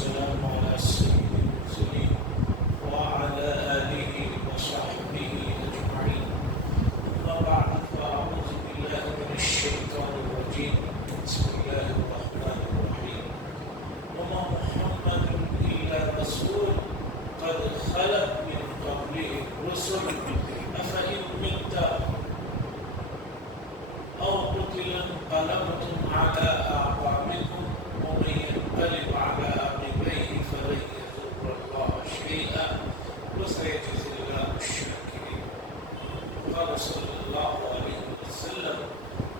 والسلام على سيد المرسلين وعلى آله وصحبه أجمعين. أما بعد فأعوذ بالله من الشيطان الرجيم. بسم الله الرحمن الرحيم. وما محمد إلا رسول قد خلت من قبله الرسل أفإن مت أو قتل انقلبتم على أعقابكم ومن ينقلب على عقبيه فلن يضر الله شيئا وسيجزي الله الشاكرين. قال صلى الله عليه وسلم: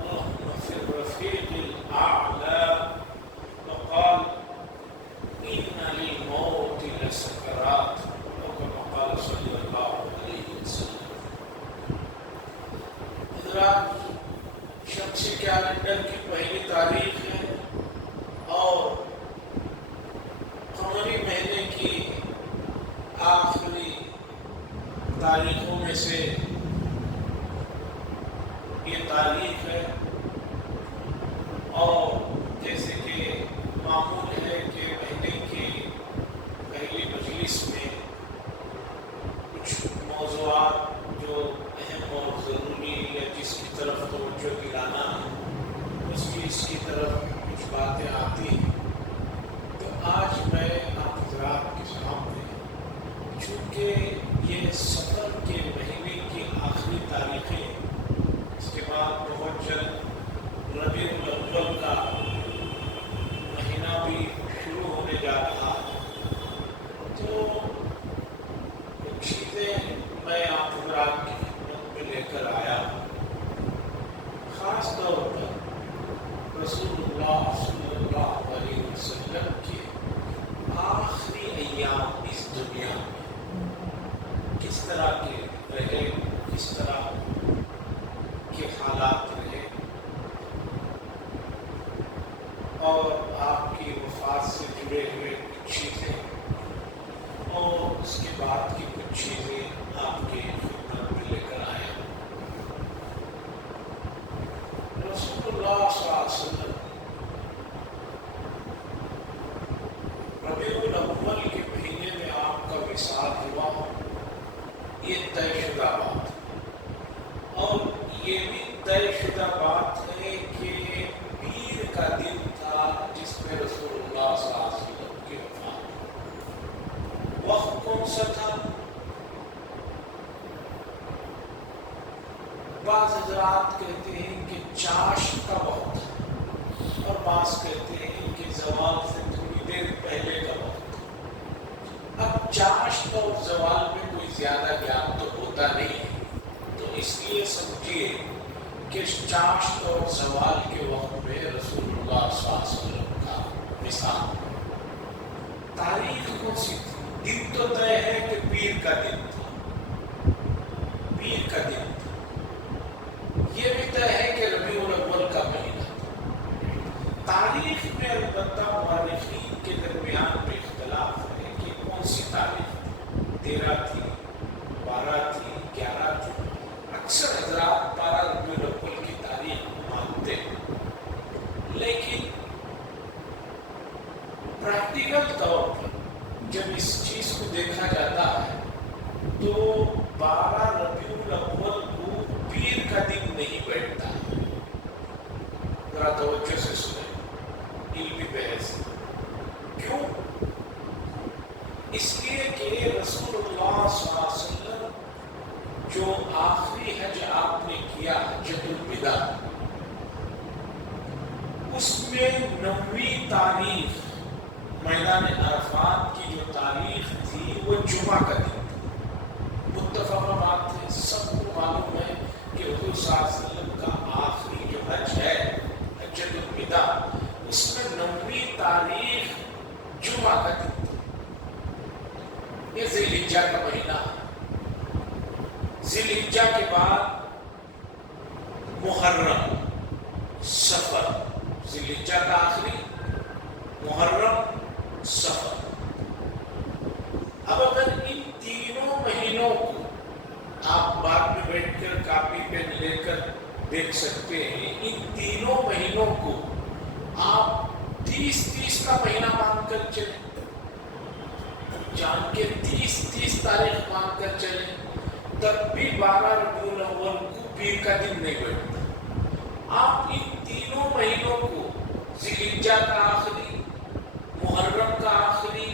اللهم في الرفيق الأعلى. وقال: إن للموت لسكرات، أو كما قال صلى الله عليه وسلم. حضرات، شمسی کیلنڈر کی پہلی تاریخ ہے اور قمری مہینے کی آخری تاریخوں میں سے یہ تاریخ ہے، اور جیسے کہ معمول ہے کہ مہینے کی پہلی مجلس میں کچھ موضوعات جو اہم اور ضروری ہے جس کی طرف توجہ دلانا ہے اس کی طرف کچھ باتیں آتی ہیں. تو آج میں آپ حضرات کے سامنے، چونکہ یہ سفر کے مہینے کی آخری تاریخیں، اس کے بعد بہت جلد ربیع الاول کا مہینہ بھی شروع ہونے جا رہا ہے، تو کچھ چیزیں میں آپ حضرات کی خدمت میں لے کر آیا ہوں. خاص طور پر رسول اللہ صلی اللہ علیہ وسلم کے آخری ایام اس دنیا میں کس طرح کے رہے، کس طرح کے حالات رہے، اور آپ کی وفات سے جڑے ہوئے کچھ چیزیں، اور اس کے بعد کی کچھ چیزیں آپ کی خدمت میں لے کر آیا. رسول اللہ صلی اللہ علیہ وسلم ربیع الاول کے مہینے میں آپ کا وصال ہوا، یہ طے شدہ بات ہے. اور یہ بھی طے شدہ بات ہے کہ پیر کا دن تھا جس میں رسول اللہ صلی اللہ علیہ وسلم کی وفات. وقت کون سا تھا؟ بعض حضرات کہتے ہیں کہ چاشت کا وقت ہے، اور بعض کہتے ہیں کہ زوال سے تھوڑی دیر پہلے کا وقت ہے. اب چاشت اور زوال میں کوئی زیادہ گیپ تو ہوتا نہیں ہے، تو اس لیے سمجھیے کہ چاشت اور زوال کے وقت میں رسول اللہ صلی اللہ علیہ وسلم کا وصال. تاریخ کون سی تھی؟ دن تو طے ہے کہ پیر کا دن تھا، پیر کا دن تھا. یہ بھی طے ہے کہ ربیع الاول کا مہینہ تھا. تاریخ میں البتہ مورخین کے درمیان میں اختلاف ہے کہ کون سی تاریخ تھی، 13 تھی، 12 تھی، 11 تھی. اکثر حضرات 12 ربیع الاول کی تاریخ مانتے ہیں، لیکن پریکٹیکل طور پر جب اس چیز کو دیکھا جاتا ہے تو 12 ربیع الاول کو پیر کا دن نہیں بیٹھتا ہے. ذرا توجہ سے سنیں، علمی بحث. کیوں؟ اس لیے کہ رسول اللہ صلی اللہ علیہ وسلم جو آخری حج آپ نے کیا، حجۃ الوداع، اس میں 9ویں تاریخ میدان عرفات کی جو تاریخ تھی وہ جمعہ کا دن تھا. متفق بات ہے، سب کو معلوم ہے کہ حضور صلی اللہ علیہ وسلم کا آخری جو حج ہے، حجۃ الوداع، اس میں 9ویں تاریخ جمعہ کا دن تھا. یہ ذی الحجہ کا مہینہ ہے. ذی الحجہ کے بعد محرم، صفر. ذی الحجہ کا آخری، محرم، صفر. اب اگر ان تینوں مہینوں کو آپ بعد میں بیٹھ کر کاپی پین لے کر دیکھ سکتے ہیں، ان تینوں مہینوں کو آپ 30 کا مہینہ مان کر چلیں. پیر کا دن نہیں بیٹھتا۔ آپ ان تینوں مہینوں کو، ذوالحجہ کا آخری، محرم کا آخری،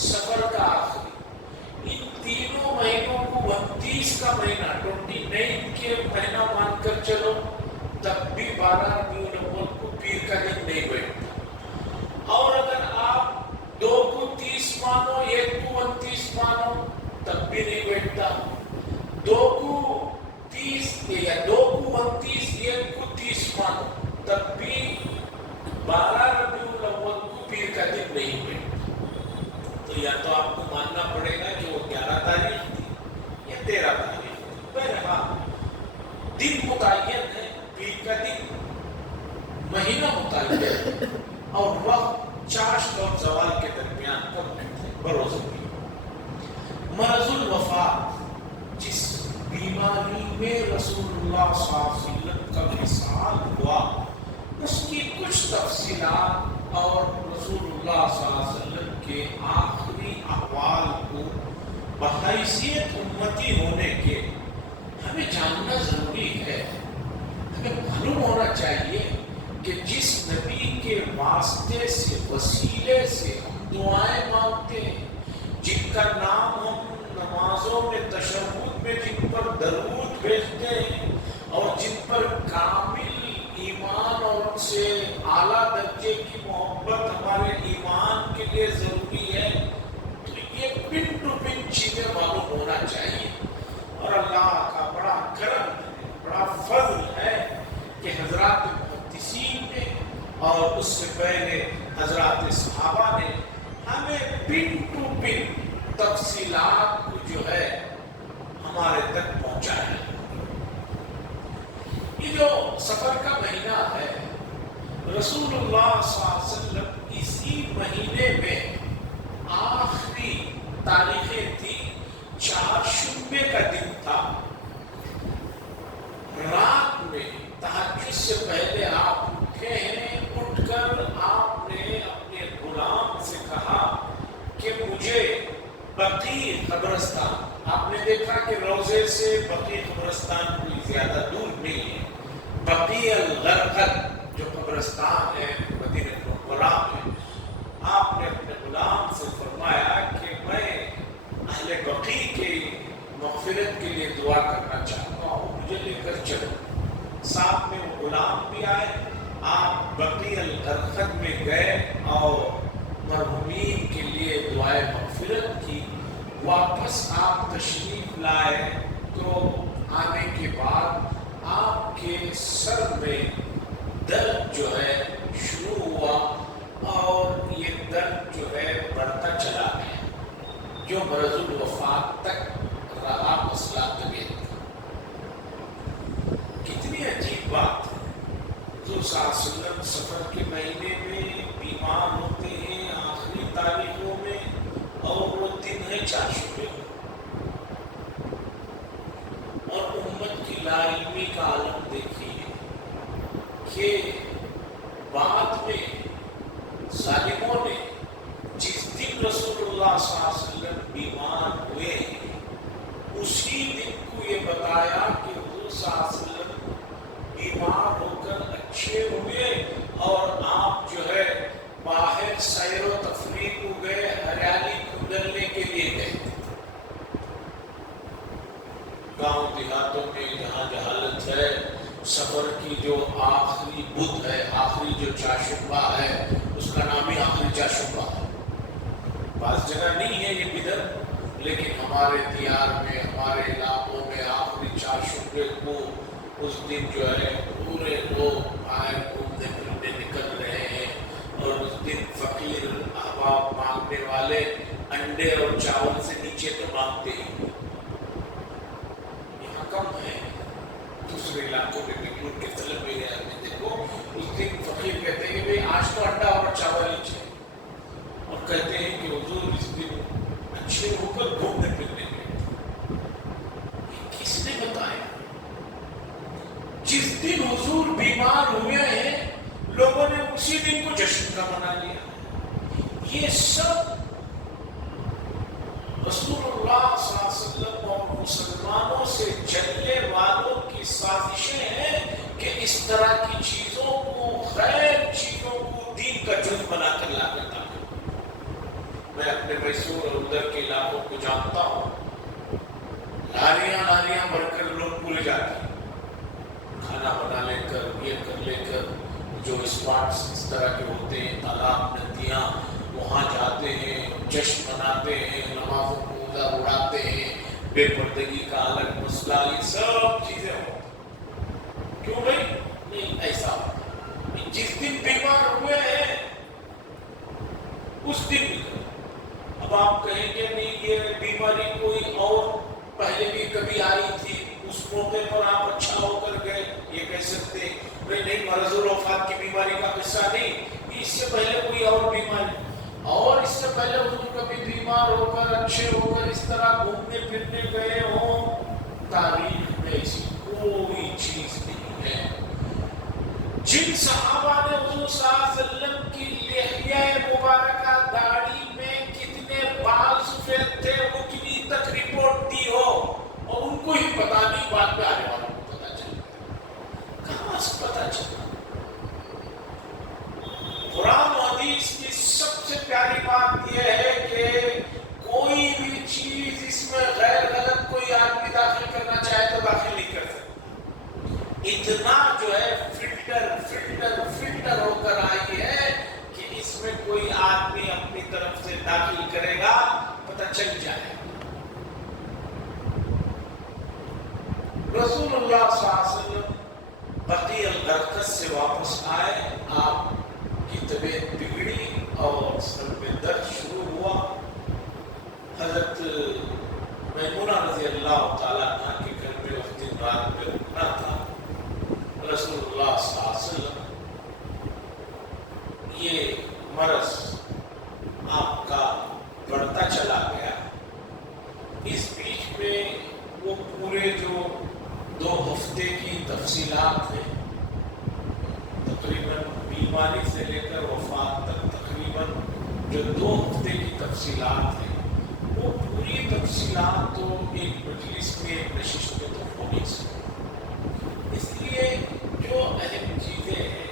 سفر کا آخری، ان تینوں مہینوں کو 29 کا مہینہ، 29 کے مہینہ مان کر چلو، تب بھی 12 ربیع الاول کو پیر کا دن نہیں بیٹھتا۔ اور اگر آپ 2 کو 30 مانو، 1 کو 29 مانو، تب بھی نہیں بیٹھتا۔ 2 کو 30 یا 2 کو 29، 1 کو 30 مانو، تب بھی 12 ربیع الاول کو پیر کا دن نہیں بیٹھتا۔ تو یا تو آپ کو ماننا پڑے گا کہ وہ 11 تاریخ تھی یا 13 تاریخ تھی، بہرحال دن متعین ہے، پیر کا دن مہینہ متعین ہے، اور وقت چاشت اور زوال کے درمیان کب رہتا ہے، بروز پیر۔ مرض الوفات، جس بیماری میں رسول اللہ صلی اللہ علیہ وسلم کا وصال ہوا، اس کی کچھ تفصیلات اور رسول اللہ صلی اللہ علیہ وسلم کے آخری احوال کو بحیثیت امتی ہونے کے ہمیں جاننا ضروری ہے۔ ہمیں معلوم ہونا چاہیے کہ جس نبی کے واسطے سے، وسیلے سے ہم دعائیں مانگتے ہیں، جن کا نام ہم نمازوں میں، تشہد میں جن پر درود بھیجتے ہیں، اور جن پر کامل ایمان اور ان سے اعلیٰ درجے کی محبت ہمارے ایمان کے لیے ضروری ہے، تو یہ پن ٹو پن چیزیں معلوم ہونا چاہیے۔ اور اللہ کا بڑا کرم ہے، بڑا فضل ہے کہ حضرات محدثین نے اور اس سے پہلے حضرات صحابہ نے ہمیں پن ٹو پن تفصیلات کو جو ہے ہمارے تک پہنچایا۔ یہ جو سفر کا مہینہ ہے، رسول اللہ صلی اللہ علیہ وسلم اسی مہینے میں آخری تاریخیں تھی، چہارشنبے کا دن تھا، رات میں تہجد سے پہلے آپ اٹھے ہیں، اٹھ کر آپ نے اپنے غلام سے کہا کہ مجھے بقیع قبرستان، آپ نے دیکھا کہ روضے سے بقیع قبرستان کوئی زیادہ دور نہیں ہے، بقیع الغرقد جو قبرستان ہے مدینہ منورہ میں، آپ نے اپنے غلام سے فرمایا کہ میں اہل بقیع کے مغفرت کے لیے دعا کرنا چاہتا ہوں، مجھے لے کر چلو۔ ساتھ میں وہ غلام بھی آئے، آپ بقیع الغرقد میں گئے اور مرحومین کے لیے دعائے مغفرت کی۔ واپس آپ تشریف لائے تو آنے کے بعد آپ کے سر میں درد جو ہے شروع ہوا، اور یہ درد جو ہے بڑھتا چلا گیا، جو مرض الوفات تک رہا مسئلہ طبیعت کا۔ کتنی عجیب بات ہے، حضور صلی اللہ علیہ وسلم سفر کے مہینے میں بیمار ہوتے ہیں آخری تاریخوں میں، اور وہ دن ہے چاشنبے، اور امت کی لا علمی کا عالم دیکھیے کہ بعد میں ظالموں نے جس دن رسول اللہ صلی اللہ علیہ وسلم بیمار ہوئے اسی دن کو یہ بتایا کہ حضور صلی اللہ علیہ وسلم بیمار ہو کر اچھے ہوئے، اور آپ جو ہے باہر سیر و تفریح کو گئے، ہریالی کھودنے کے لیے گئے۔ گاؤں دیہاتوں میں جہاں جہالت ہے، سفر کی جو آخری بدھ ہے، آخری جو چاشنبہ ہے، اس کا نام ہی آخری چاشنبہ ہے۔ بعض جگہ نہیں ہے یہ بدعت، لیکن ہمارے دیار میں، ہمارے علاقوں میں آخری چاشنبے کو اس دن جو ہے پورے لوگ باہر گھومنے پھرنے نکل رہے ہیں، اور اس دن فقیر احباب مانگنے والے انڈے اور چاول سے نیچے تو مانگتے ہی، یہاں کم ہے، دوسرے علاقوں میں بنگلور کے طلب میں دیکھو، اس دن فقیر کہتے ہیں کہ آج تو انڈا اور چاول ہی چاہیے، اور کہتے ہیں کہ حضور اس دن اچھے ہو کر گھومنے پھرنے گئے۔ کس نے بتایا؟ جس دن حضور بیمار ہوئے ہیں، لوگوں نے اسی دن کو جشن کا منا لیا۔ یہ سب رسول اللہ صلی اللہ علیہ وسلم اور مسلمانوں سے چلنے والوں کی سازشیں لاریاں بھر کر لوگ بھول جاتے ہیں، کھانا بنا لے کر، یہ کر لے کر، جو اسپاٹس اس طرح کے ہوتے ہیں، تالاب ندیاں، وہاں جاتے ہیں، جشن مناتے ہیں، نمازوں کو اڑاتے ہیں، بے پردگی کا الگ مسئلہ، یہ سب چیزیں ہوتی ہیں۔ کیوں بھائی؟ نہیں ایسا جس دن بیمار ہوئے ہیں اس دن بھی کرو۔ اب آپ کہیں گے نہیں یہ بیماری کوئی اور پہلے بھی کبھی آئی تھی، اس موقع پر آپ اچھا ہو کر گئے، یہ کہہ سکتے نہیں مرض الوفات کی بیماری کا قصہ نہیں، اس سے پہلے کوئی اور بیماری، اور اس سے پہلے حضور کبھی بیمار ہو کر اچھے ہو کر اس طرح گھومنے پھرنے گئے ہوں، تاریخ میں ایسی کوئی چیز نہیں ہے۔ جن صحابہ نے حضور صلی اللہ علیہ وسلم کی لحیہ مبارکہ داڑھی میں کتنے بال سفید تھے وہ کتنی تک رپورٹ دی ہو، اور ان کو ہی پتا نہیں، بعد میں آنے والوں کو پتا چلا، کہاں سے پتا چلا؟ قرآن و حدیث کی سب سے پیاری بات یہ ہے کہ کوئی بھی چیز اس میں غیر غلط کوئی آدمی داخل کرنا چاہے تو داخل نہیں کر سکتا، اتنا جو ہے فلٹر ہو کر آئی ہے کہ اس میں کوئی آدمی اپنی طرف سے داخل کرے گا پتہ چل جائے۔ رسول اللہ صلی اللہ علیہ وسلم بقیع الغرقد سے واپس آئے، آپ کی طبیعت بگڑی اور سر میں درد شروع ہوا۔ حضرت میمونہ رضی اللہ تعالیٰ عنہ کے گھر میں اس دن رات میں رکنا تھا۔ رسول اللہ صلی اللہ علیہ وسلم یہ مرض آپ کا بڑھتا چلا گیا، اس بیچ میں وہ پورے جو 2 ہفتے کی تفصیلات ہیں، تقریباً بیماری سے لے کر وفات تک تقریباً جو 2 ہفتے کی تفصیلات ہیں، وہ پوری تفصیلات تو ایک مجلس میں ایک نشست میں تو ہو نہیں سکتی، اس لیے جو اہم چیزیں ہیں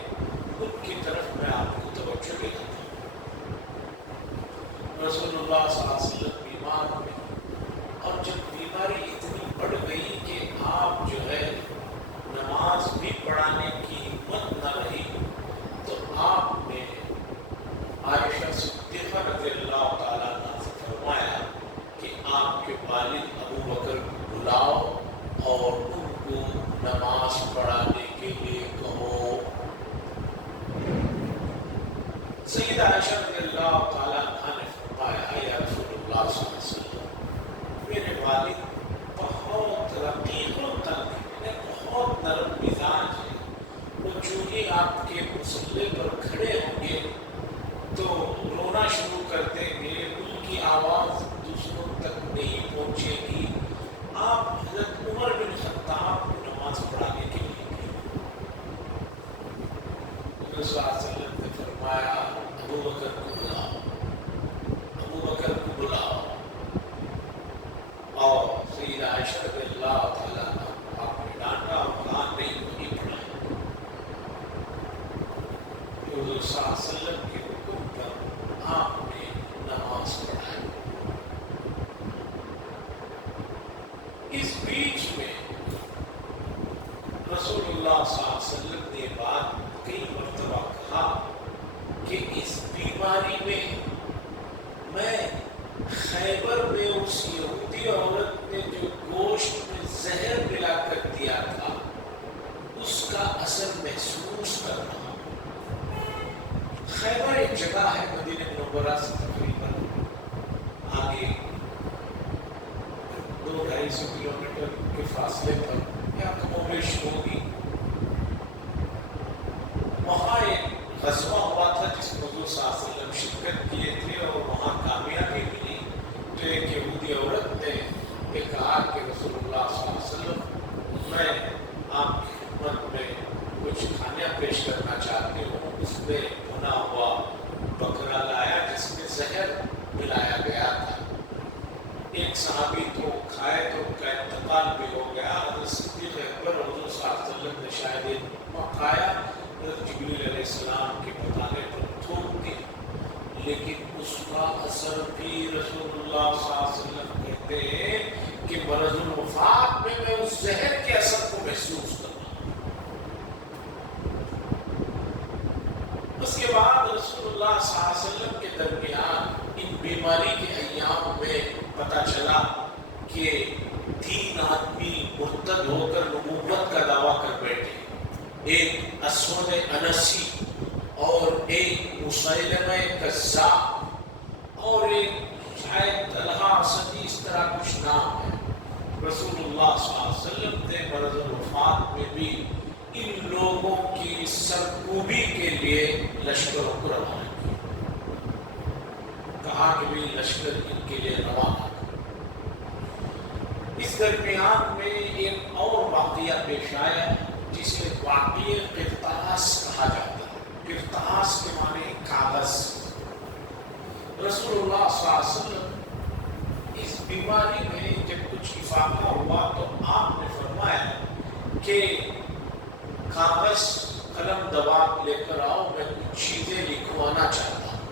ان کی طرف میں آپ کو توجہ دلاتا ہوں۔ رسول اللہ صلی اللہ علیہ وسلم بیمار ہوئے، اور جب بیماری اتنی بڑھ گئی کہ آپ جو ہے نماز بھی پڑھانے کی ہمت نہ رہی، تو آپ نے عائشہ صدیقہ رضی اللہ تعالیٰ عنہ سے فرمایا کہ آپ کے والد ابو بکر کو بلاؤ اور ان کو نماز پڑھانے کے لیے کہو۔ سیدہ عائشہ رضی اللہ تعالیٰ عنہ نے فرمایا یا رسول اللہ صلی اللہ علیہ وسلم، میرے والد بہت رقیق و تلخ ہے، بہت نرم مزاج ہے، وہ جو ہی آپ کے مصلے پر کھڑے ہوں گے تو رونا شروع کر دیں گے، ان کی آواز دوسروں تک نہیں پہنچے گی۔ آپ حضرت عمر بن خطاب کو نماز پڑھانے کے لیے گئے، حضور صلی اللہ علیہ وسلم نے فرمایا ابو بکر کو بلاؤ، ابو بکر کو بلاؤ، اور سیدہ عائشہ رضی اللہ تعالیٰ عنہ آپ نے ڈانٹا اور کہا نہیں پڑھائیں۔ حضور صلی اللہ علیہ وسلم کے حکم پر آپ نے نماز پڑھائی۔ اس بیچ میں رسول اللہ صلی اللہ علیہ وسلم نے بات کئی مرتبہ کہا کہ اس بیماری میں خیبر میں اس یہودی عورت نے جو گوشت میں زہر ملا کر دیا تھا اس کا اثر محسوس کر رہا ہوں۔ خیبر ایک جگہ ہے مدینہ منورہ سے تقریباً آگے 200-250 کلومیٹر کے فاصلے پر، یا کم و بیش ہوگی۔ وہاں ایک غزوہ ہوا تھا جس میں حضور صلی اللہ علیہ وسلم شرکت کیے تھے، اور وہاں کامیابی ملی۔ تو ایک یہودی عورت نے کہا کہ رسول اللہ صلی اللہ علیہ وسلم میں آپ کی خدمت میں کچھ کھانا پیش کرنا چاہتی ہوں۔ اس میں بنا ہوا بکرا لایا جس میں زہر ملایا گیا تھا۔ ایک صحابی تو کھائے تو ان کا انتقال بھی ہو گیا۔ حضرت صدیق اکبر حضور صلی اللہ علیہ وسلم نے شاید ایک کھایا، حضرت جبریل علیہ السلام کے بتانے پر تھوک دیا، لیکن اس کا اثر بھی رسول اللہ صلی اللہ علیہ وسلم کہتے ہیں کہ مرض الوفات میں میں اس زہر کے اثر کو محسوس کرتا ہوں۔ اس کے بعد رسول اللہ صلی اللہ علیہ وسلم کے درمیان ان بیماری کے ایام میں پتہ چلا کہ 3 آدمی مرتد ہو کر نبوت کا دعویٰ کر بیٹھے، ایک اسود انسی اور ایک مسیلمہ کذاب اور ایک شاید طلحہ اسدی، اس طرح کچھ نام ہے۔ رسول اللہ صلی اللہ علیہ وسلم نے مرض الوفات میں بھی ان لوگوں کی سرکوبی کے لیے لشکروں کو روانہ کیا، کہا کہ بھی لشکر ان کے لیے روانہ۔ اس درمیان میں ایک اور واقعہ پیش آیا جسے واقعہ قرطاس کہا جاتا ہے۔ قرطاس کے معنی کاغذ۔ رسول اللہ صلی اللہ علیہ وسلم اس بیماری میں جب کچھ افاقہ ہوا تو آپ نے فرمایا کہ کاغذ قلم دوات لے کر آؤ، میں کچھ چیزیں لکھوانا چاہتا ہوں۔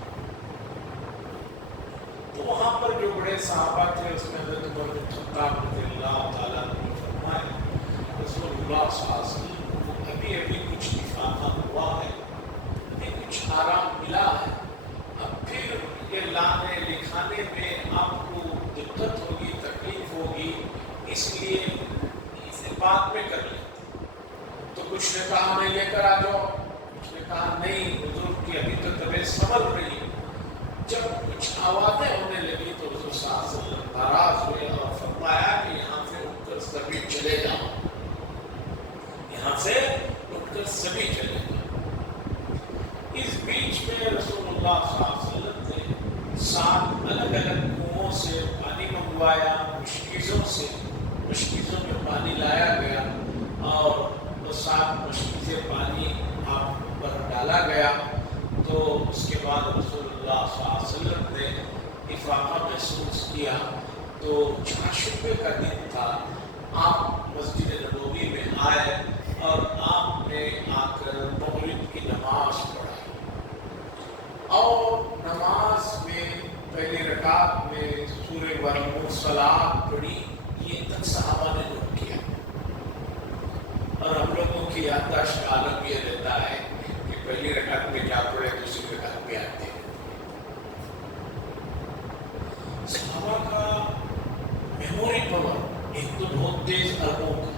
تو وہاں پر جو بڑے صحابہ تھے اس میں حضرت عمر بن خطاب رضی اللہ تعالیٰ نے فرمایا رسول اللہ صلی اللہ علیہ وسلم کو ابھی کچھ افاقہ ہوا ہے، ابھی کچھ آرام ملا ہے، اب پھر یہ لانے لکھانے میں آپ کو دقت ہوگی، تکلیف ہوگی، اس لیے اسے بعد میں کر لیں۔ تو کچھ نے کہا میں لے کر آ جاؤ، کچھ نے کہا نہیں حضور کی ابھی تو طبیعت سنبھل رہی۔ جب کچھ آوازیں ہونے لگی تو حضور صلی اللہ علیہ وسلم ناراض ہوئے اور فرمایا کہ یہاں سے اٹھ کر سبھی چلے جاؤ، یہاں سے اٹھ کر سبھی چلے جاؤ۔ اس بیچ میں رسول اللہ صلی اللہ علیہ وسلم نے 7 الگ الگ کنوؤں سے پانی منگوایا، مشکیزوں میں پانی لایا گیا اور وہ 7 مشکیزیں پانی آپ پر ڈالا گیا۔ تو اس کے بعد رسول اللہ صلی اللہ علیہ وسلم نے افاقہ محسوس کیا۔ تو چاشوبے کا دن تھا، آپ مسجد نبوی میں آئے اور آپ نے آ کر مغرب کی نماز پڑھائی اور نماز میں پہلی رکعت میں سورہ والمرسلات پڑھی۔ یہ تک صحابہ نے نوٹ کیا اور ہم لوگوں کی یادداشت کا عالم یہ رہتا ہے کہ پہلی رکعت میں کیا پڑھے دوسری رکعت میں آتے ہیں۔ صحابہ کا میموری پاور ایک تو بہت تیز عربوں کا،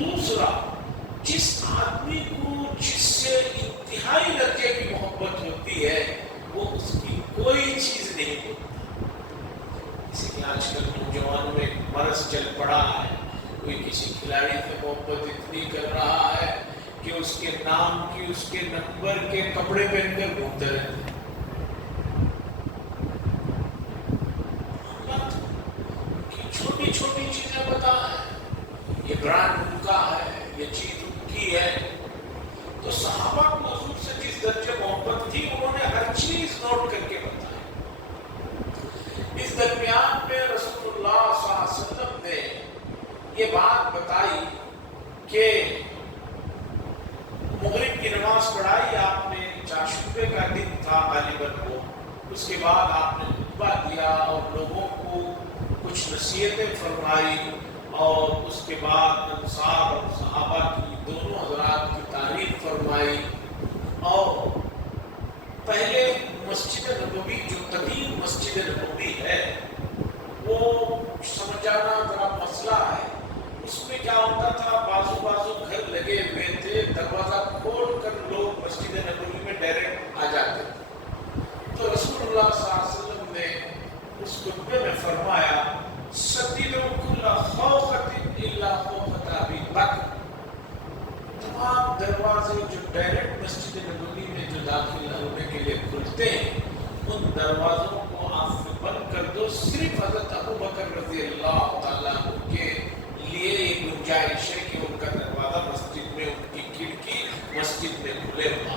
دوسرا جس آدمی کو جس سے انتہائی درجے کی محبت ہوتی ہے وہ اس کی کوئی چیز نہیں ہوتی۔ اسی لیے آج کل نوجوانوں میں مرض چل پڑا ہے، کوئی کسی کھلاڑی سے محبت اتنی کر رہا ہے کہ اس کے نام کی، اس کے نمبر کے کپڑے پہن کر گھومتے رہتے ہیں۔ چھوٹی چھوٹی چیزیں بتائیں، یہ برانڈ ان کا ہے، یہ چیز ان کی ہے۔ تو صحابہ کو حضور سے جس درجے محبت تھی انہوں نے ہر چیز نوٹ کر کے بتائی۔ اس درمیان میں رسول اللہ صلی اللہ علیہ وسلم نے یہ بات بتائی کہ مغرب کی نماز پڑھائی آپ نے، چاشوبے کا دن تھا غالباً کو، اس کے بعد آپ نے خطبہ دیا اور لوگوں کو کچھ نصیحتیں فرمائی اور اس کے بعد انصار اور صحابہ کی دونوں حضرات کی تعریف فرمائی۔ اور پہلے مسجد نبوی جو قدیم مسجد نبوی ہے وہ سمجھانا ذرا مسئلہ ہے۔ اس میں کیا ہوتا تھا، بازو گھر لگے ہوئے تھے، دروازہ کھول کر لوگ مسجد نبوی میں ڈائریکٹ آ جاتے تھے۔ تو رسول اللہ صلی اللہ علیہ وسلم نے اس خطبے میں فرمایا سَدِّرُوا كُلَّ خَوْفَةٍ إِلَّا خَوْفَةَ أَبِي بَكْرٍ۔ تمام دروازے جو ڈائریکٹ مسجد نبوی میں جو داخل ہونے کے لیے کھلتے ہیں ان دروازوں کو آپ بند کر دو، صرف حضرت ابو بکر رضی اللہ تعالیٰ عنہ کے لیے یہ گنجائش ہے کہ ان کا دروازہ مسجد میں، ان کی کھڑکی مسجد میں کھلے ہوا۔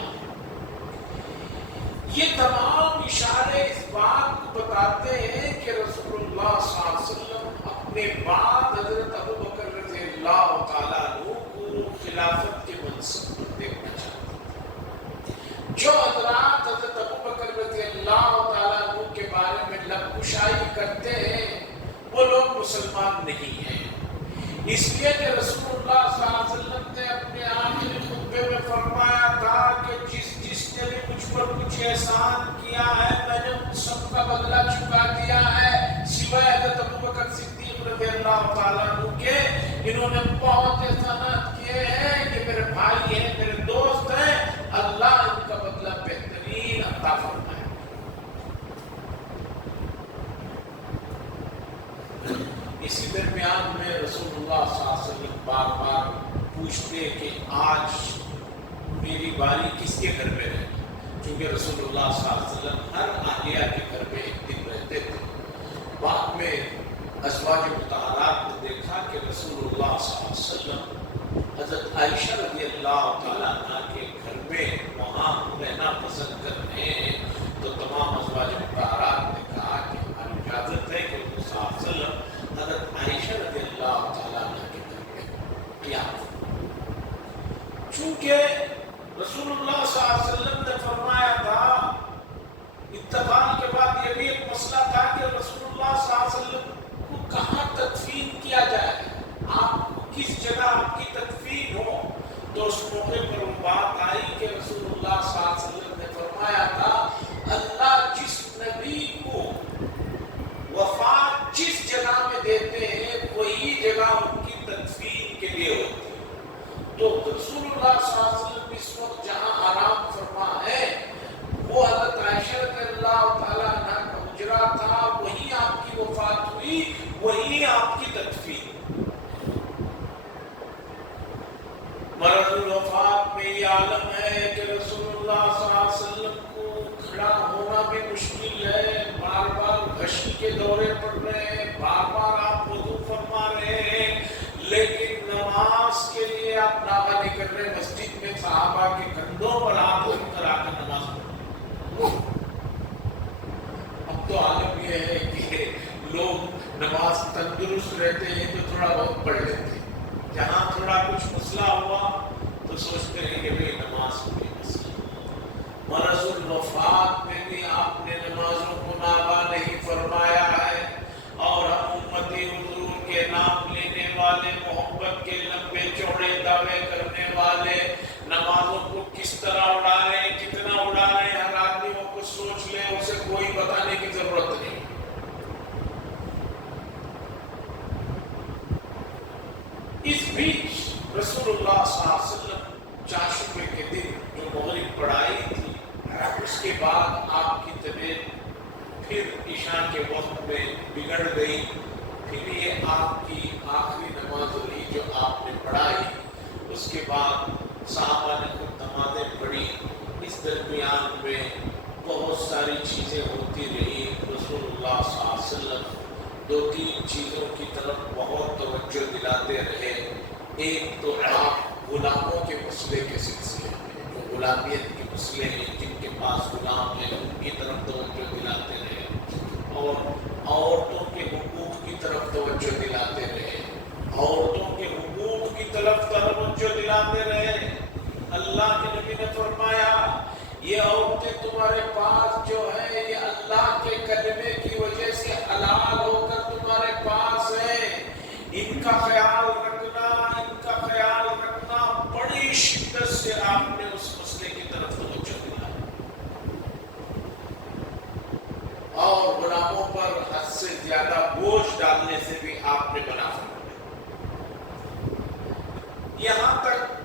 یہ تمام اشارے اس بات کو بتاتے ہیں کہ رسول اللہ صلی اللہ علیہ وسلم اپنے بعد حضرت ابو بکر رضی اللہ تعالیٰ عنہ کو خلافت کے منصب پر دیکھنا چاہتے ہیں۔ جو حضرات حضرت ابو بکر رضی اللہ تعالیٰ عنہ کے بارے میں لب کشائی کرتے ہیں وہ لوگ مسلمان نہیں ہیں، اس لیے کہ رسول اللہ صلی اللہ علیہ وسلم نے اپنے آخری خطبے میں فرمایا تھا کہ جس نے بھی مجھ پر کچھ احسان کیا ہے میں نے ان سب کا بدلہ چکا دیا ہے، سوائے حضرت ابوبکر صدیق رضی اللہ تعالیٰ عنہ کے، انہوں نے بہت احسانات کیے ہیں، یہ میرے بھائی ہیں، میرے دوست ہیں، اللہ ان کا بدلہ بہترین عطا فرمائے۔ اسی درمیان میں رسول اللہ صلی اللہ علیہ وسلم بار بار پوچھتے کہ آج میری باری کس کے گھر میں رہے، چونکہ رسول اللہ صلی اللہ علیہ وسلم ہر اہلیہ کے گھر میں ایک دن رہتے تھے۔ بعد میں ازواج مطہرات نے دیکھا کہ رسول اللہ صلی اللہ علیہ وسلم حضرت عائشہ رضی اللہ تعالیٰ عنہ کے گھر میں وہاں رہنا پسند کر رہے ہیں، تو تمام ازواج مطہرات نے کہا کہ ہماری اجازت ہے کہ رسول صلی اللہ علیہ وسلم حضرت عائشہ رضی اللہ تعالیٰ عنہ کے گھر میں قیام کریں۔ چونکہ رسول اللہ صلی اللہ علیہ وسلم نے فرمایا تھا، اتفاق کے بعد یہ بھی ایک مسئلہ تھا کہ رسول اللہ صلی اللہ علیہ وسلم کو کہاں تدفین کیا جائے، آپ کو کس جگہ آپ کی تدفین ہو، تو اس موقع پر وہ بات آئی کہ رسول اللہ صلی اللہ علیہ وسلم نے فرمایا تھا اللہ جس نبی کو وفات جس جگہ میں دیتے ہیں وہی جگہ ان کی تدفین کے لیے ہوتی ہے، تو رسول اللہ صلی اللہ علیہ وسلم اس وقت جہاں آرام فرما ہے وہ حضرت عائشہ رضی اللہ تعالیٰ عنہ کا حجرہ تھا، وہی آپ کی وفات ہوئی، وہی آپ کی تدفین۔ مرض الوفات میں یہ عالم ہے کہ رسول اللہ صلی اللہ علیہ وسلم کو کھڑا ہونا بھی مشکل ہے، بار بار غشی کے دورے پڑ رہے ہیں، بار بار آپ وضو فرما رہے ہیں، لیکن نماز کے لیے آپ ناغہ نہیں کر رہے، مسجد میں صحابہ کے کندھوں پر ہاتھ رکھ کر آ کر نماز پڑھ رہے۔ اب تو عالم یہ ہے کہ لوگ نماز تندرست رہتے ہیں تو تھوڑا بہت پڑھ لیتے ہیں، جہاں تھوڑا کچھ مسئلہ ہوا تو سوچتے ہیں کہ بھئی نماز کوئی مسئلہ۔ مرض الوفات میں بھی آپ نے نمازوں کو ناغہ نہیں فرمایا ہے، اور ہم امتی حضور کے نام لینے والے، محبت کے لمبے چوڑے دعوے کرنے والے نمازوں کو کس طرح اڑا رہے ہیں، کتنا اڑا رہے ہیں، ہر آدمی وہ کچھ سوچ لے، اسے کوئی بتانے کی ضرورت نہیں۔ اس بیچ رسول اللہ صلی اللہ علیہ وسلم چاشمے کے دن جو مغرب پڑھائی تھی، اس کے بعد آپ کی طبیعت پھر عشاء کے وقت میں بگڑ گئی، پھر یہ آپ کی آخری نماز ہوئی جو آپ نے پڑھائی، اس کے بعد صحابہ نے خود نمازیں پڑھی۔ اس درمیان میں بہت ساری چیزیں ہوتی رہی، رسول اللہ صلی اللہ علیہ وسلم دو تین چیزوں کی طرف بہت توجہ دلاتے رہے۔ ایک تو آپ غلاموں کے مسئلے کے سلسلے میں، جو غلامیت کے مسئلے ہیں، جن کے پاس غلام ہیں ان کی طرف توجہ دلاتے رہے، اور عورتوں کے حقوق کی طرف توجہ دلاتے رہے، عورتوں کے حقوق کی طرف توجہ دلاتے رہے۔ اللہ کے نبی نے فرمایا یہ عورتیں تمہارے پاس جو ہیں یہ اللہ کے کلمے کی وجہ سے حلال ہو کر تمہارے پاس ہیں، ان کا خیال رکھنا، ان کا خیال رکھنا۔ بڑی شدت سے آپ نے اس مسئلے کی طرف توجہ دلائی، اور غلاموں پر حد سے زیادہ بوجھ ڈالنے سے بھی آپ نے منع فرمایا۔ یہاں تک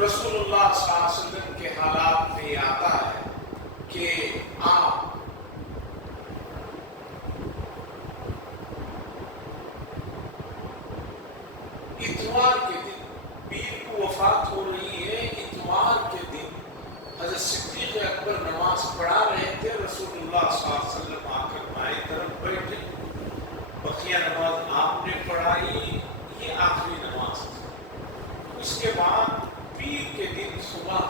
رسول اللہ صلی اللہ علیہ وسلم کے حالات میں یہ آتا ہے کہ آپ اتوار کے دن، پیر کو وفات ہو رہی ہے، اتوار کے دن حضرت صدیق اکبر نماز پڑھا رہے تھے، رسول اللہ صلی اللہ علیہ وسلم آ کر بائیں طرف بیٹھے، بقیہ نماز آپ نے پڑھائی، یہ آخری نماز تھی۔ اس کے بعد پیر کے دن صبح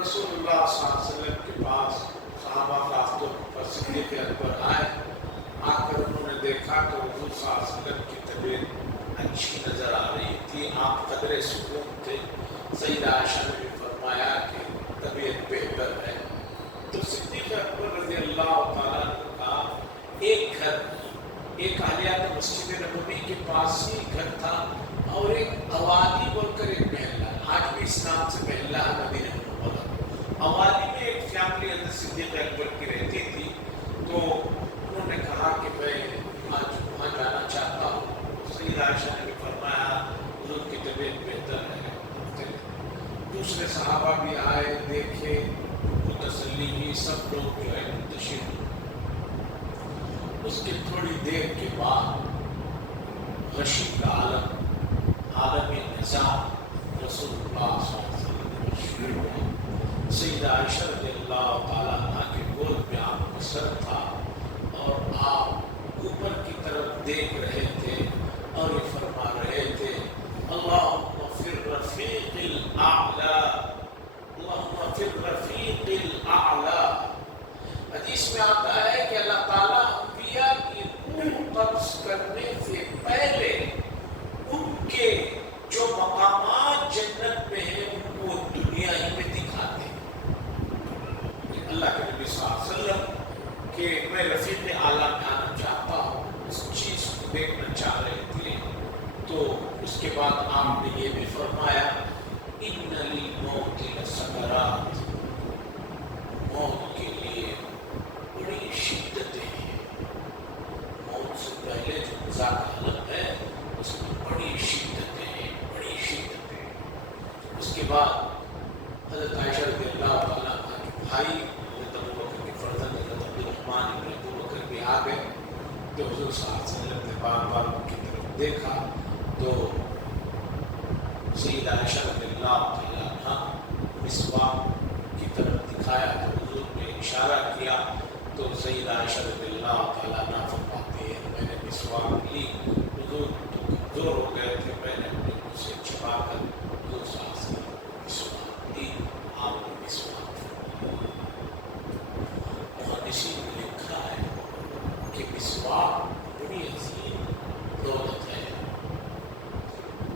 رسول اللہ صلی اللہ علیہ وسلم کے پاس صحابہ خاص طور پر صدیق اکبر آئے، آ کر انہوں نے دیکھا تو حضور صلی اللہ علیہ وسلم کی طبیعت اچھی نظر آ رہی تھی، آپ قدرے سکون تھے۔ سیدہ عائشہ نے بھی فرمایا کہ طبیعت بہتر ہے، تو صدیق اکبر رضی اللہ تعالیٰ نے کہا ایک گھر ایک اہلیہ کا مسجد نبوی کے پاس ہی گھر تھا اور ایک اوالی بول کر ایک محلہ، آج بھی اس نام سے محلہ مدینہ منورہ۔ اوالی میں ایک فیملی حضرت صدیق اکبر کی رہتی تھی، تو انہوں نے کہا کہ میں آج وہاں جانا چاہتا ہوں۔ سید عائشہ نے بھی فرمایا حضور کی طبیعت بہتر ہے۔ دوسرے صحابہ بھی آئے، دیکھے، ان کو تسلی ہوئی، سب لوگ جو ہے منتشر ہوئے۔ اس کے تھوڑی دیر کے بعد غشی کا عالم نظام رسول اللہ صلی اللہ علیہ وسلم میں شروع ہوا۔ سیدہ عائشہ رضی اللہ تعالیٰ عنہ کے گود میں آپ کا سر تھا اور آپ اوپر کی طرف دیکھ رہے تھے اور یہ فرما رہے تھے اللہم فی الرفیق الاعلی، اللہم فی الرفیق الاعلی۔ حدیث میں آتا ہے کہ اللہ تعالیٰ انبیاء کی روح قبض کرنے سے پہلے ان کے جو مقامات جنت میں ہیں ان کو دنیا ہی میں دکھاتے ہیں۔ اللہ کے نبی صلی اللہ علیہ وسلم کہ میں رفیق اعلیٰ میں آنا چاہتا ہوں، اس چیز کو دیکھنا چاہ رہے تھے، تو اس کے بعد آپ نے یہ بھی فرمایا ان للموت لسکرات، موت کے لیے بڑی شدتیں ہیں۔ موت سے پہلے جو مزاح کا عالم ہے اس میں بڑی شدتیں ہیں، بڑی شدتیں۔ اس کے بعد حضرت عائشہ رضی اللہ تعالیٰ عنہ کے بھائی حضرت ابوبکر کے فرزند حضرت عبدالرحمن ابن ابوبکر بھی آ گئے، تو حضور صلی اللہ علیہ وسلم نے بار بار ان کی طرف دیکھا تو سیدہ عائشہ رضی اللہ تعالیٰ عنہ مسواک کی طرف دکھایا تو حضور نے اشارہ کیا، تو سیدہ عائشہ رضی اللہ تعالیٰ عنہ فرماتے ہیں میں نے مسواک لی، حضور تو کمزور ہو گئے تھے، میں نے اپنے منہ سے چھپا کر حضور صلی اللہ علیہ وسلم کو مسواک لی، آپ نے مسواک فرمایا۔ محدثین نے لکھا ہے کہ مسواک بڑی عظیم دولت ہے۔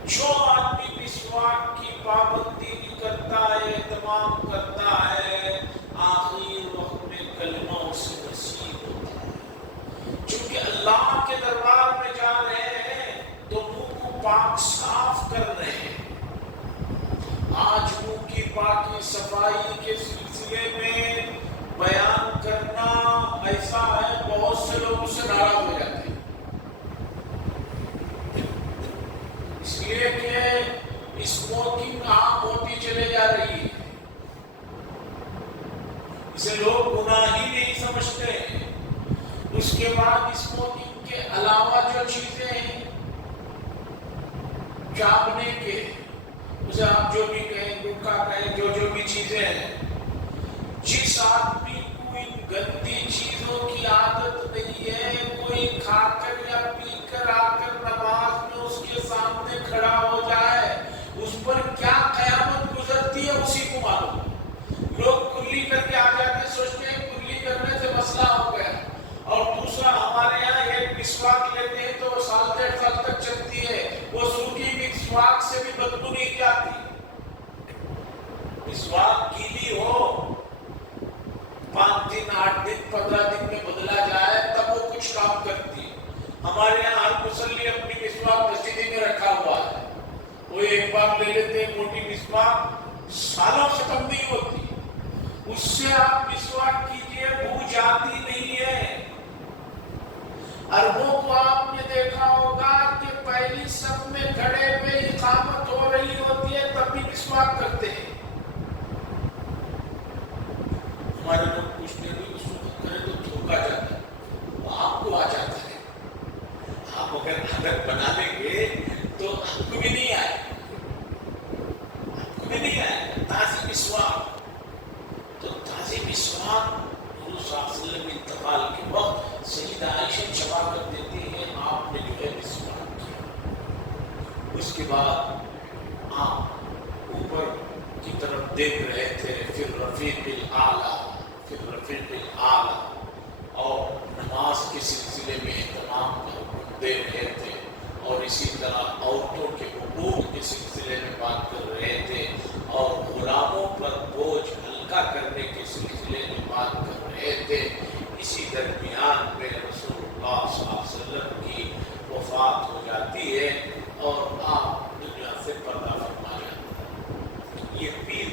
جو آدمی مسواک کی پابندی بھی کرتا ہے، اہتمام کرتا ہے، آخری وقت میں کلمہ اسے نصیب ہوتا ہے۔ چونکہ اللہ کے دربار میں جا رہے ہیں تو منہ کو پاک صاف کر رہے ہیں۔ آج منہ کی پاکی صفائی کے سلسلے میں بیان کرنا ایسا ہے بہت سے لوگ اس سے ناراض ہو جاتے ہیں، اس لیے کہ اسموکنگ عام ہوتی چلے جا رہی ہے، اسے لوگ گناہ ہی نہیں سمجھتے ہیں۔ اس کے بعد اسموکنگ کے علاوہ جو چیزیں ہیں چاپنے کے، اسے آپ جو بھی کہیں، گٹکا کہیں، جو بھی چیزیں ہیں، جس آدمی کو ان گندی چیزوں کی عادت نہیں ہے، کوئی کھا کر یا پی کر آ کر نماز میں اس کے سامنے کھڑا ہو جائے، اس پر کیا قیامت گزرتی ہے اسی کو معلوم۔ لوگ کلی کر کے آ جاتے سوچتے ہیں کلی کرنے سے مسئلہ ہو گیا، اور دوسرا ہمارے یہاں ایک مسواک لیتے ہیں تو وہ سال 1.5 سال تک چلتی ہے، وہ سوکھی مسواک سے بھی بدبو نہیں جاتی۔ مسواک گیلی ہو 5 دن 8 دن 15 دن میں بدلا جائے تب وہ کچھ کام کرتی ہے۔ ہمارے یہاں ہر مسلی اپنی مسواک مسجد میں رکھا ہوا ہے، وہ ایک بار لے لیتے ہیں موٹی مسواک، سالوں ختم نہیں ہوتی، اس سے آپ مسواک کیجئے، بو جاتی نہیں ہے۔ عربوں کو آپ نے دیکھا ہوگا کہ پہلی صف میں کھڑے ہوئے اقامت ہو رہی ہوتی ہے تب بھی مسواک کرتے ہیں۔ ہمارے لوگ پوچھتے ہیں اس وقت کرے تو دھوکا جاتا ہے، وہ آپ کو آ جاتا ہے، آپ اگر عادت بنا لیں گے تو آپ کو بھی نہیں آئے، آپ کو بھی نہیں آئے۔ تازی مسواک، تو تازی مسواک حضور صلی اللہ علیہ وسلم انتقال کے وقت سیدہ عائشہ چھپا کر دیتی ہیں، آپ نے جو ہے مسواک کیا۔ اس کے بعد آپ اوپر کی طرف دیکھ رہے تھے، پھر رفیق الاعلیٰ، پھر رفیق الاعلیٰ، اور نماز کے سلسلے میں اہتمام کا حکم دے رہے تھے، اور اسی طرح عورتوں کے حقوق کے سلسلے میں بات کر رہے تھے، اور غلاموں پر بوجھ ہلکا کرنے کے سلسلے میں بات کر رہے تھے۔ اسی درمیان میں رسول اللہ صلی اللہ علیہ وسلم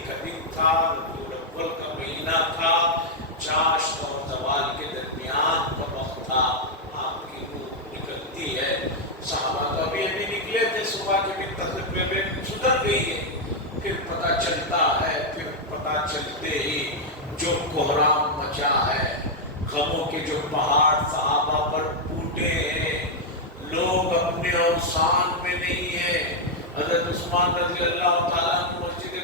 کا دن تھا، ربیع الاول کا مہینہ تھا، چاشت اور زوال کے درمیان کا وقت تھا، آپ کی روح نکلتی ہے۔ صحابہ تو ابھی نکلے تھے، صبح کے بھی تقریباً سدھر گئی ہے، پھر پتہ چلتا ہے، پھر پتہ چلتے ہی جو کوہرام مچا ہے، غموں کے جو پہاڑ صحابہ پر ٹوٹے ہیں، لوگ اپنے اوسان میں نہیں ہیں۔ حضرت عثمان رضی اللہ تعالیٰ مسجد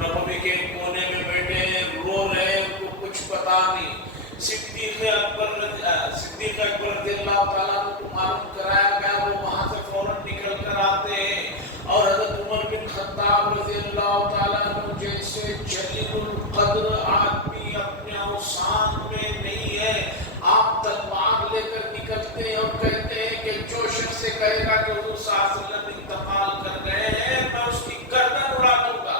نبوی کے کونے میں بیٹھے ہیں، رو رہے ہیں، ان کو کچھ پتا نہیں۔ صدیق اکبر رضی اللہ تعالیٰ کو معلوم کرایا گیا، وہ وہاں سے فوراً نکل کر آتے ہیں، اور حضرت عمر بن خطاب رضی اللہ تعالیٰ عنہ جیسے جلیل القدر آدمی اپنے اوسان میں نہیں ہے، آپ تلوار لے کر نکلتے ہیں اور کہتے ہیں کہ جو شخص سے کہے گا کہ حضور صلی اللہ علیہ وسلم انتقال کر گئے ہیں، میں اس کی گردن اڑا دوں گا۔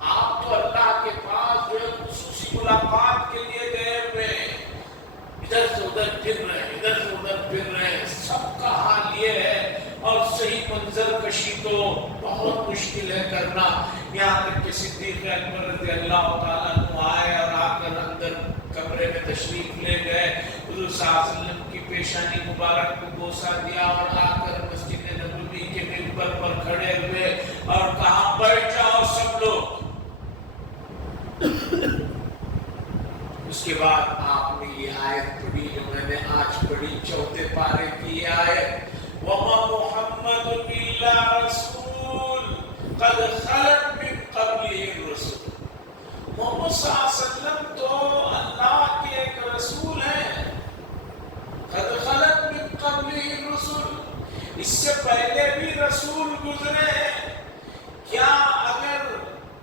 آپ تو اللہ کے پاس جو ہے خصوصی ملاقات کے لیے گئے ہوئے ہیں، ادھر سے ادھر پھر رہے ہیں، ادھر سے ادھر پھر رہے ہیں۔ سب کا حال یہ ہے، اور صحیح منظر کشی تو بہت مشکل ہے کرنا، یہاں تک کہ صدیق اکبر رضی اللہ تعالیٰ عنہ آئے اور آ کر اندر کمرے میں تشریف لے گئے، حضور صلی اللہ علیہ وسلم کی پیشانی مبارک کو بوسہ دیا، اور آ کر مسجد نبوی کے منبر پر کھڑے ہوئے اور کہا بیٹھ جاؤ سب لوگ۔ اس کے بعد آپ نے یہ آیت پڑھی جو میں نے آج پڑھی، چوتھے پارے کی یہ آیت، وَمَا مُحَمَّدٌ إِلَّا رَسُولٌ قَدْ خَلَتْ مِن قَبْلِهِ الرُّسُلُ۔ محمد صلی اللہ علیہ وسلم تو اللہ کے ایک رسول ہیں، قَدْ خَلَتْ مِن قَبْلِهِ الرُّسُلُ، اس سے پہلے بھی رسول گزرے ہیں۔ کیا اگر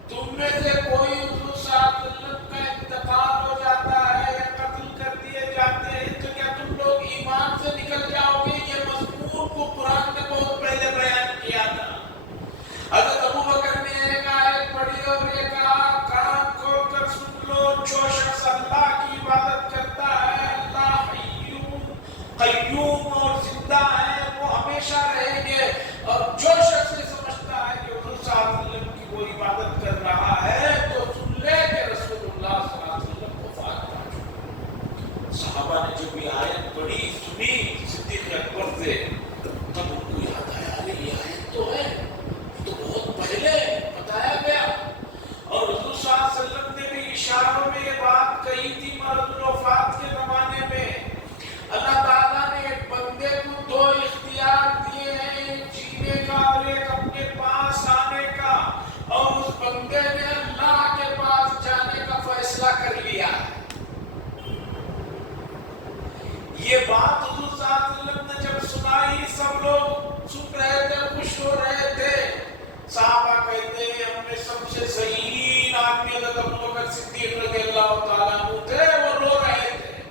تم میں سے کوئی حضور صلی اللہ علیہ وسلم کا انتقال ہو جاتا ہے یا قتل کر دیے جاتے ہیں تو کیا تم لوگ ایمان سے نکل جاؤ گے؟ یہ مضمون کو قرآن نے بہت پہلے بیان کیا تھا۔ حضرت ابو بکر نے ایک آیت پڑھی اور یہ کہا کان کھول کر سن لو، جو شخص اللہ کی عبادت کرتا ہے، اللہ قیوم اور زندہ ہے، وہ ہمیشہ رہیں گے، اور جو شخص یہ سمجھتا ہے کہ حضور صلی اللہ علیہ وسلم کی وہ عبادت کر رہا ہے تو سن لے کہ رسول اللہ صلی اللہ علیہ وسلم وفات پا چکے۔ صحابہ نے جب یہ آیت پڑھی سنی صدیق اکبر سے، تب ان کو یاد آیا ارے یہ آیت تو ہے، تو بہت پہلے بتایا گیا، اور حضور صلی اللہ علیہ وسلم نے بھی اشاروں میں یہ بات کہی تھی مرض الوفات کے زمانے میں۔ اللہ تعالیٰ نے ایک بندے کو دو اختیار دیے ہیں، ایک جینے کا اور ایک اپنے پاس آنے کا، اور اس بندے نے اللہ کے پاس جانے کا فیصلہ کر لیا۔ یہ بات حضور صلی اللہ علیہ وسلم نے جب سنائی، سب لوگ سن رہے تھے، خوش ہو رہے تھے۔ صحابہ کہتے ہیں ہم نے سب سے ذہین آدمی حضرت ابوبکر صدیق رضی اللہ تعالیٰ عنہ تھے، وہ رو رہے تھے۔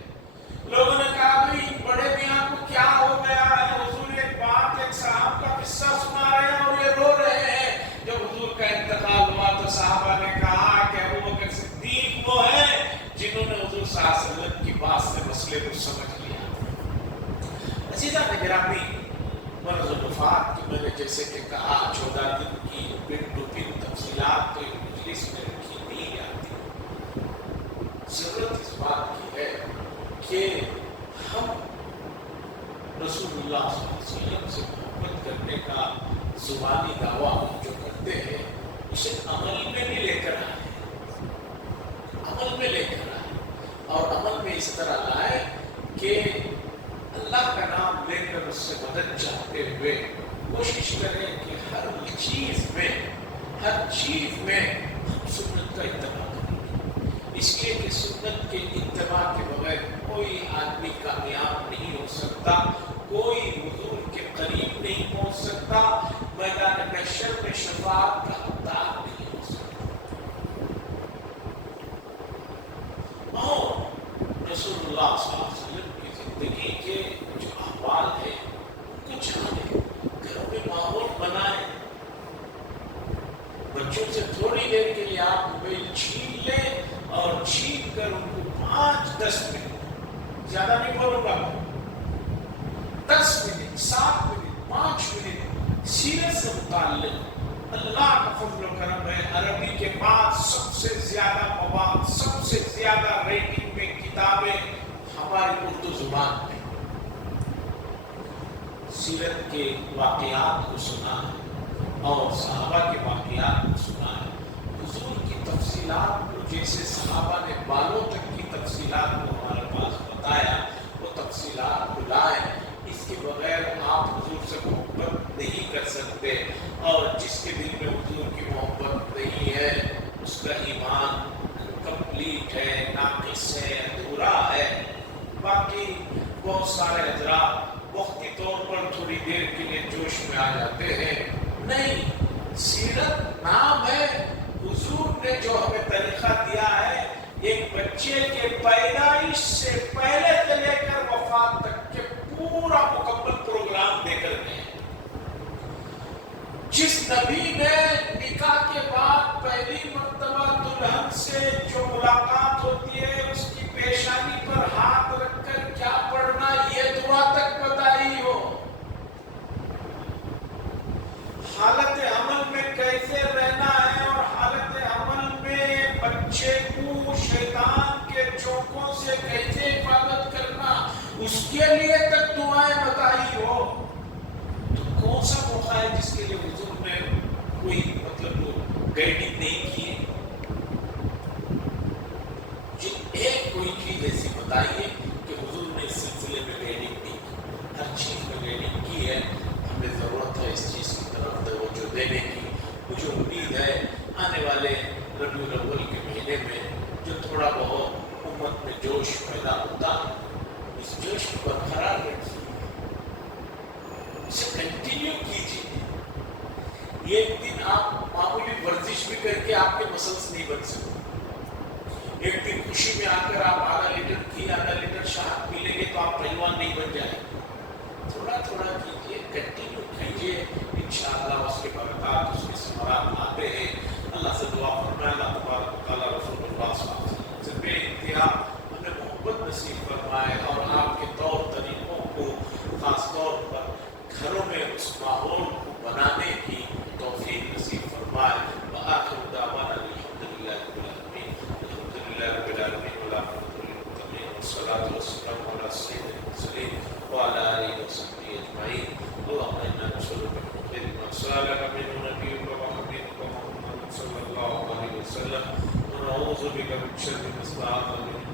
لوگوں نے کہا بھئی بڑے میاں کو کیا ہو گیا ہے؟ حضور ایک بات، ایک صاحب کا قصہ سنا رہے ہیں اور یہ رو رہے ہیں۔ جب حضور کا انتقال ہوا تو صحابہ نے کہا کہ ابوبکر صدیق وہ ہیں جنہوں نے حضور صلی اللہ علیہ وسلم کی بات سے مسئلے کو سمجھ لیا۔ عزیزان گرامی، مرض الوفات کی میں نے جیسے کہ کہا 14 دن کی پن ٹو پن تفصیلات تو ایک مجلس میں رکھی نہیں جاتی۔ ضرورت اس بات کی ہے کہ ہم رسول اللہ صلی اللہ علیہ وسلم سے محبت کرنے کا زبانی دعویٰ جو کرتے ہیں اسے عمل میں بھی لے کر آئے، عمل میں لے کر آئے، اور عمل میں اس طرح لائے کہ اللہ کا نام لے کر اس سے مدد چاہتے ہوئے کوشش کریں کہ ہر چیز میں ہم سنت کا اتباع کریں، اس لیے کہ سنت کے اتباع کے بغیر کوئی آدمی کامیاب نہیں ہو سکتا، کوئی حضور کے قریب نہیں پہنچ سکتا، میدان محشر میں شفاعت کا حقدار نہیں ہو سکتا۔ اور رسول اللہ صلی اللہ علیہ وسلم کی زندگی کے جو احوال ہیں ان کو جانیں، گھروں میں ماحول بنائیں۔ بچوں سے تھوڑی دیر کے لیے آپ موبائل چھین لیں اور چھین کر ان کو 5-10 منٹ، زیادہ نہیں بولوں گا، 10 منٹ، 7 منٹ، 5 منٹ سیرت سے متعلق اللہ کا فضل و کرم ہے، عربی کے بعد سب سے زیادہ مواد، سب سے زیادہ ریٹنگ میں کتابیں ہماری اردو زبان میں۔ سیرت کے واقعات کو سنا ہے اور صحابہ کے واقعات کو سنا ہے، حضور کی تفصیلات کو، جیسے صحابہ نے بالوں تک کی تفصیلات کو ہمارے پاس بتایا، وہ تفصیلات کو لائیں۔ اس کے بغیر آپ حضور سے محبت نہیں کر سکتے، اور جس کے دل میں حضور کی محبت نہیں ہے اس کا ایمان انکمپلیٹ ہے، ناقص ہے، ادھورا ہے۔ باقی بہت سارے حضرات وقتی طور پر تھوڑی دیر کے لیے جوش میں آ جاتے ہیں، نہیں، سیرت نام ہے، حضور نے جو ہمیں طریقہ دیا ہے، ایک بچے کے پیدائش سے پہلے سے لے کر وفات تک کے پورا مکمل پروگرام دے کر گئے۔ جس نبی نے نکاح کے بعد پہلی مرتبہ دلہن سے جو ملاقات ہوتی ہے، اس کی پیشانی پر ہاتھ رکھ کر کیا پڑھنا، یہ دعا تک بتائی ہو، حالت عمل میں کیسے رہنا ہے، اور حالت عمل میں بچے کو شیطان کے چوکوں سے کیسے حفاظت کرنا، اس کے لیے تک دعائیں بتائی ہو، تو کون سا موقع ہے جس کے لیے حضور نے کوئی گائیڈنگ نہیں کی؟ ایک کوئی چیز ایسی بتائیے کہ حضور نے اس سلسلے میں گائیڈنگ نہیں کی۔ ہر چیز میں گائیڈنگ کی ہے، ہمیں ضرورت ہے اس چیز کی طرف توجہ دینے کی۔ مجھے امید ہے آنے والے ربیع الاول کے مہینے میں جو تھوڑا بہت امت میں جوش پیدا ہوتا، اس جوش کو برقرار رکھیے، اسے کنٹینیو کیجیے۔ ایک دن آپ معمولی ورزش بھی کر کے آپ کے مسلس نہیں بن سکتے، ایک دن خوشی میں آ کر آپ آدھا لیٹر شراب پی لیں گے تو آپ پہلوان نہیں بن جائیں گے۔ تھوڑا تھوڑا کیجیے، کنٹینیو کیجیے، انشاءاللہ اس کے برکات، اس کے ثمرات آتے ہیں۔ اللہ سے دعا فرمائے، اللہ تبارک و تعالیٰ رسول اللہ صلی اللہ علیہ وسلم سے بے انتہا ہمیں محبت نصیب فرمائے، اور آپ کے طور طریقوں کو خاص طور پر گھروں میں اس ماحول کو بنانے کی توفیق نصیب فرمائے۔ وآخر دعوانا الحمدللہ رب العالمین، الحمدللہ رب العالمین، والعاقبۃ للمتقین، والصلاۃ والسلام علی سید المرسلین وعلی آلہ وصحبہ اجمعین۔ اللهم انا نسألك من خير ما سألك منه نبيك وحبيبك محمد صلى الله عليه وسلم، ونعوذ بك من شر ما استعاذ منه